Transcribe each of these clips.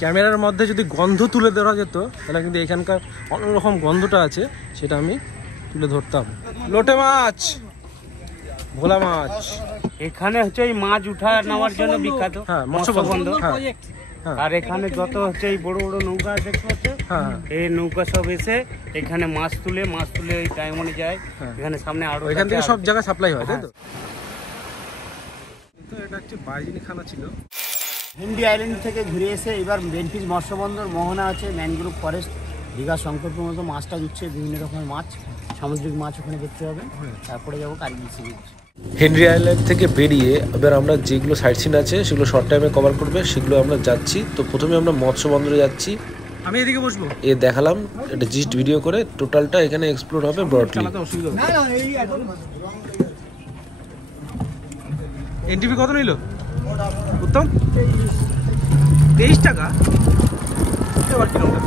ক্যামেরার মধ্যে যদি গন্ধ তুলে ধরা যেত তাহলে কিন্তু এখানকার অন্যরকম গন্ধটা আছে সেটা আমি তুলে ধরতাম। লোটে মাছ, ভোলা মাছ এখানে হচ্ছে এই মাছ উঠা নেওয়ার জন্য বিখ্যাত। হ্যাঁ, মৎস্যবন্দর। আর এখানে যত হচ্ছে এই বড় বড় নৌকা দেখতে পাচ্ছে, এই নৌকা সব এসে এখানে মাছ তুলে এই ডায়মন্ডে যায়। এখানে সামনে আরো এখান থেকে সব জায়গায় সাপ্লাই হয়, তাই তো? তো এটা হচ্ছে বাইজিনিখানা ছিল। হিন্দি আইল্যান্ড থেকে ঘুরে এসে এবার বেনফিস মৎস্যবন্দর, মোহনা আছে, ম্যানগ্রোভ ফরেস্ট, দীঘা শঙ্করপুর মতো মাছটা দিচ্ছে, বিভিন্ন রকমের মাছ, সামুদ্রিক মাছ ওখানে দেখতে হবে। তারপরে যাবো Kargil sea beach. Henry island থেকে বেরিয়ে এবার আমরা যেগুলো সাইট সিন আছে সেগুলো শর্ট টাইমে কভার করবে, সেগুলো আমরা যাচ্ছি। তো প্রথমে আমরা মৎস্য বন্দরে যাচ্ছি। আমি এদিকে বসবো, এ দেখালাম এটা জিস্ট ভিডিও করে, টোটালটা এখানে এক্সপ্লোর হবে ব্রডলি। এনটিভি কত নিল উত্তম? 23 টাকা। এবার কিলোমিটার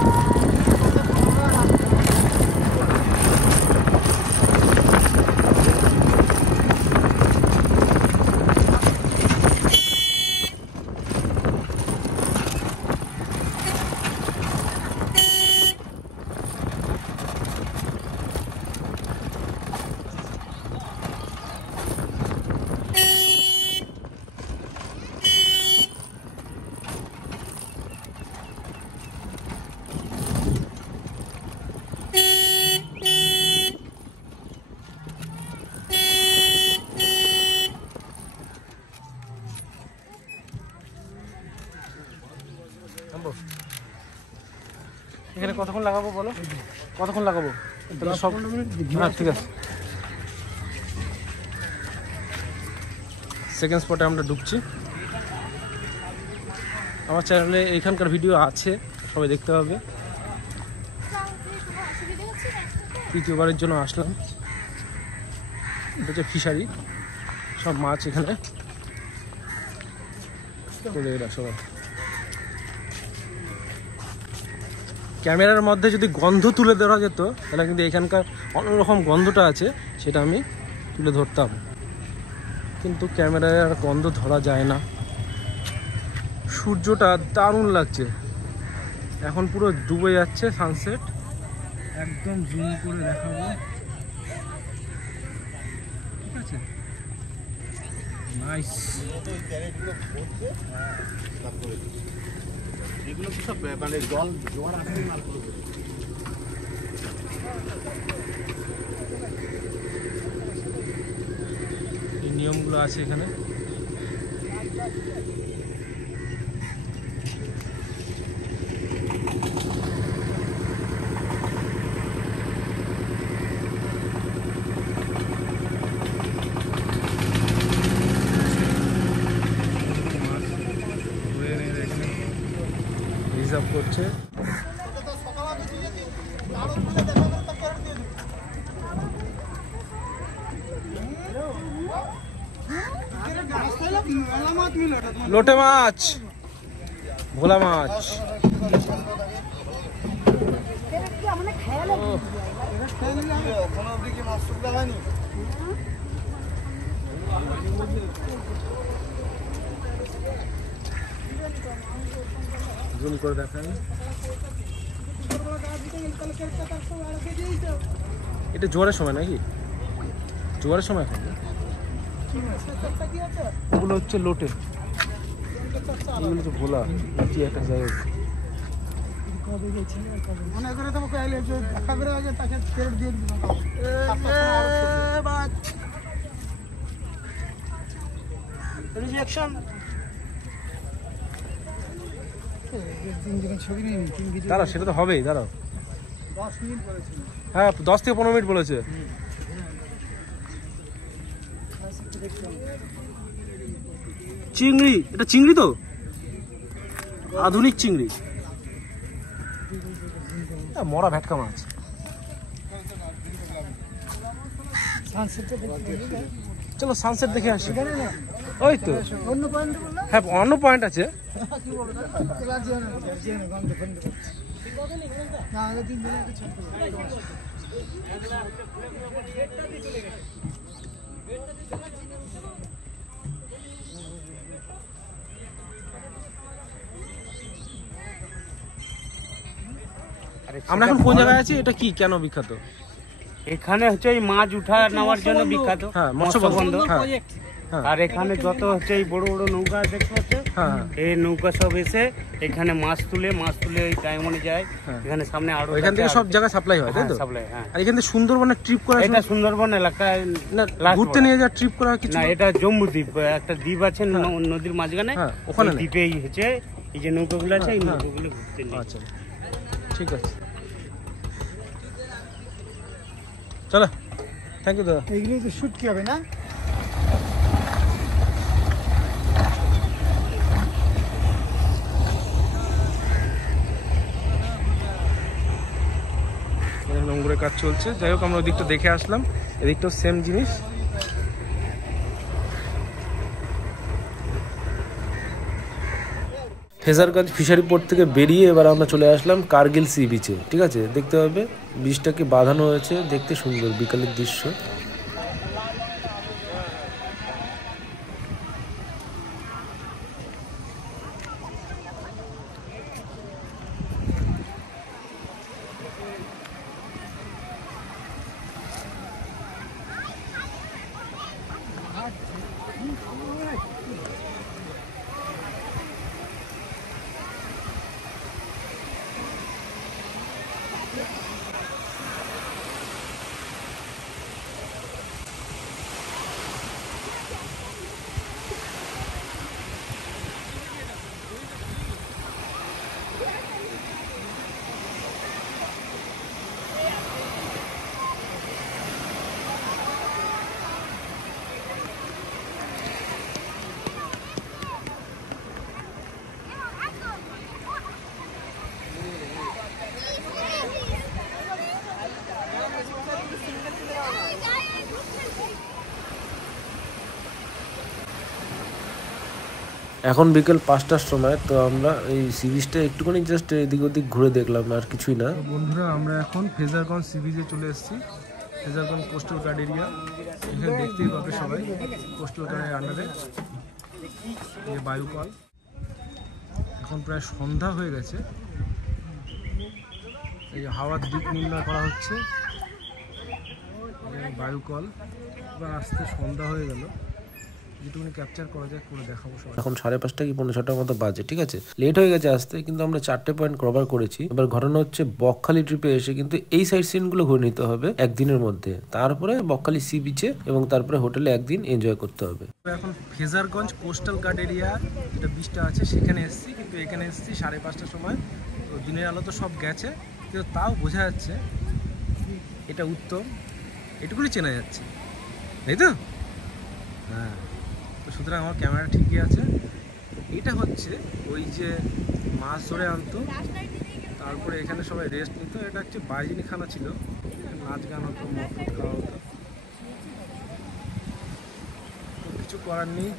এখানে কতক্ষণ লাগাবো বলো? কতক্ষণ লাগাবো? সব হ্যাঁ, ঠিক আছে। সেকেন্ড স্পটে আমরা ঢুকছি। আমার চ্যানেলে এইখানকার ভিডিও আছে, সবাই দেখতে হবে। তৃতীয়বারের জন্য আসলাম। এটা হচ্ছে ফিশারি, সব মাছ এখানে চলে এরা সবাই। ক্যামেরার মধ্যে যদি গন্ধ তুলে ধরা যেত তাহলে কিন্তু এখানকার অন্যরকম গন্ধটা আছে সেটা আমি তুলে ধরতাম, কিন্তু ক্যামেরায় আর গন্ধ ধরা যায় না। সূর্যটা দারুণ লাগছে, এখন পুরো ডুবে যাচ্ছে সানসেট। একদম জুম করে দেখাবো, ঠিক আছে? নাইস। এগুলো কি সব মানে জল জোয়ার আসে না? এই নিয়মগুলো আছে এখানে। রিজার্ভ করছে। লোটে মাছ, ভোলা মাছ। জুম করে দেখান। এটা জোয়ারের সময় নাকি? জোয়ারের সময় এখন ওগুলো হচ্ছে লোটে, এগুলো হচ্ছে ভোলা কি একটা জায়গা। দাঁড়াও, সেটা তো হবেই, দাঁড়াও। হ্যাঁ, 10 থেকে 15 মিনিট বলেছে। চিংড়ি, এটা চিংড়ি তো, আধুনিক চিংড়ি, মরা ভেটকা মাছ। চলো সানসেট দেখে আসি। ওই তো, হ্যাঁ অন্য পয়েন্ট আছে। আমরা এখন কোন জায়গায় আছি, এটা কি কেন বিখ্যাত? এখানে হচ্ছে এই মাছ উঠা নেওয়ার জন্য বিখ্যাত, হ্যাঁ মৎস্যবন্দর। হ্যাঁ আর এখানে যত হচ্ছে এই বড় বড় নৌকা দেখতে পাচ্ছ, এই নৌকা সব এসে এখানে মাছ তুলে ওই ডায়মন্ডে যায়। এখানে সামনে আরো এখান থেকে সব জায়গায় সাপ্লাই হয়, তাই তো? সাপ্লাই, হ্যাঁ। আর এখান থেকে সুন্দরবনে ট্রিপ করা, এটা সুন্দরবন এলাকায় ঘুরতে নিয়ে যাওয়া ট্রিপ করা কিছু না, এটা জম্বু দ্বীপ, একটা দ্বীপ আছে নদীর মাঝখানে, ওখানে দ্বীপেই হচ্ছে এই যে নৌকাগুলো আছে, এই নৌকাগুলো ঘুরতে নিয়ে। আচ্ছা ঠিক আছে, চলো, থ্যাংক ইউ দাদা। এইগুলো তো শুট কি হবে না? নোংরের কাজ চলছে, যাই হোক আমরা ওদিকটা দেখে আসলাম, এদিকটাও সেম জিনিস। ফেজারগঞ্জ ফিশারি পোর্ট থেকে বেরিয়ে এবার আমরা চলে আসলাম কার্গিল সি বিচে। ঠিক আছে, দেখতে হবে বিচটাকে বাঁধানো হয়েছে, দেখতে সুন্দর বিকালের দৃশ্য। এখন বিকেল 5টার সময়, তো আমরা এই সি বিচটা একটুখানি জাস্ট এদিক ওদিক ঘুরে দেখলাম, আর কিছুই না। বন্ধুরা আমরা এখন ফেজারগঞ্জ সি বিচে চলে এসেছি, ফেজারগঞ্জ কোস্টাল গার্ড এরিয়া। এখানে দেখতেই পাবে সবাই কোস্টাল গার্ডের আন্ডারে বায়ুকল। এখন প্রায় সন্ধ্যা হয়ে গেছে, এই হাওয়ার দিক নির্ণয় করা হচ্ছে, বায়ুকল। এবার আসতে সন্ধ্যা হয়ে গেল, যেটুকুনি ক্যাপচার করা যায় করে দেখাবো। এখন 5:30 কি 5:45 মতো বাজে। ঠিক আছে, লেট হয়ে গেছে আসতে, কিন্তু আমরা 4টে পয়েন্ট কভার করেছি। এবার ঘটনা হচ্ছে বকখালি ট্রিপে এসে কিন্তু এই সাইড সিন গুলো ঘুরে নিতে হবে একদিনের মধ্যে, তারপরে বকখালি সি বিচে এবং তারপরে হোটেলে একদিন এনজয় করতে হবে। এখন ফেজারগঞ্জ কোস্টাল গার্ড এরিয়া যেটা বিচটা আছে সেখানে এসেছি, কিন্তু এখানে এসেছি 5:30টার সময়। তো দিনের আলো তো সব গেছে, কিন্তু তাও বোঝা যাচ্ছে এটা উত্তম, এটুকুনি চেনা যাচ্ছে, তাই তো? হ্যাঁ, তো সুতরাং আমার ক্যামেরা ঠিকই আছে। এটা হচ্ছে ওই যে মাছ ধরে আনতো, তারপরে এখানে সবাই রেস্ট নিত। এটা হচ্ছে বাইজিনিখানা ছিল, নাচ গান হতো, মদ খাওয়া হতো। কিছু করার নেই,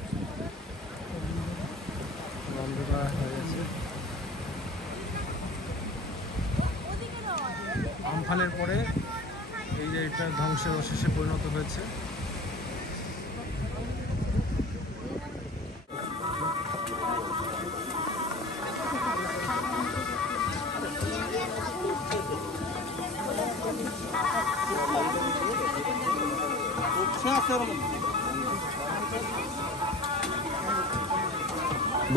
বন্ধ করা হয়ে গেছে। আমফানের পরে এই যে এটা ধ্বংসের অবশেষে পরিণত হয়েছে।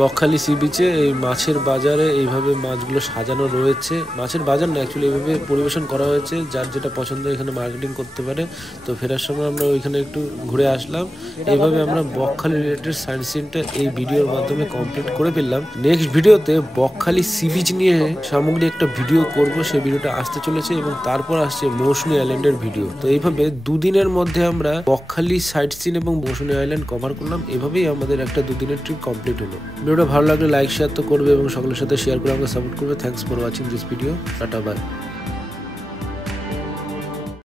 বকখালি সি বিচে এই মাছের বাজারে এইভাবে মাছগুলো সাজানো রয়েছে। মাছের বাজার না, অ্যাকচুয়ালি এইভাবে পরিবেশন করা হয়েছে, যার যেটা পছন্দ এখানে মার্কেটিং করতে পারে। তো ফেরার সময় আমরা ওইখানে একটু ঘুরে আসলাম। এইভাবে আমরা বকখালি রিলেটেড সাইন্স সিনটা এই ভিডিওর মাধ্যমে কমপ্লিট করে ফেললাম। নেক্সট ভিডিওতে বকখালি সি বিচ নিয়ে সামগ্রী একটা ভিডিও করব, সেই ভিডিওটা আসতে চলেছে, এবং তারপর আসছে মৌসুমী আইল্যান্ডের ভিডিও। তো এইভাবে দুদিনের মধ্যে আমরা বকখালি সাইট সিন এবং মৌসুমী আইল্যান্ড কভার করলাম। এভাবেই আমাদের একটা 2 দিনের ট্রিপ কমপ্লিট হলো। ভিডিওটা ভালো লাগলে লাইক শেয়ার তো করবে এবং সকলের সাথে শেয়ার করে আমাকে সাপোর্ট করবে। Thanks for watching this video. Tata, by.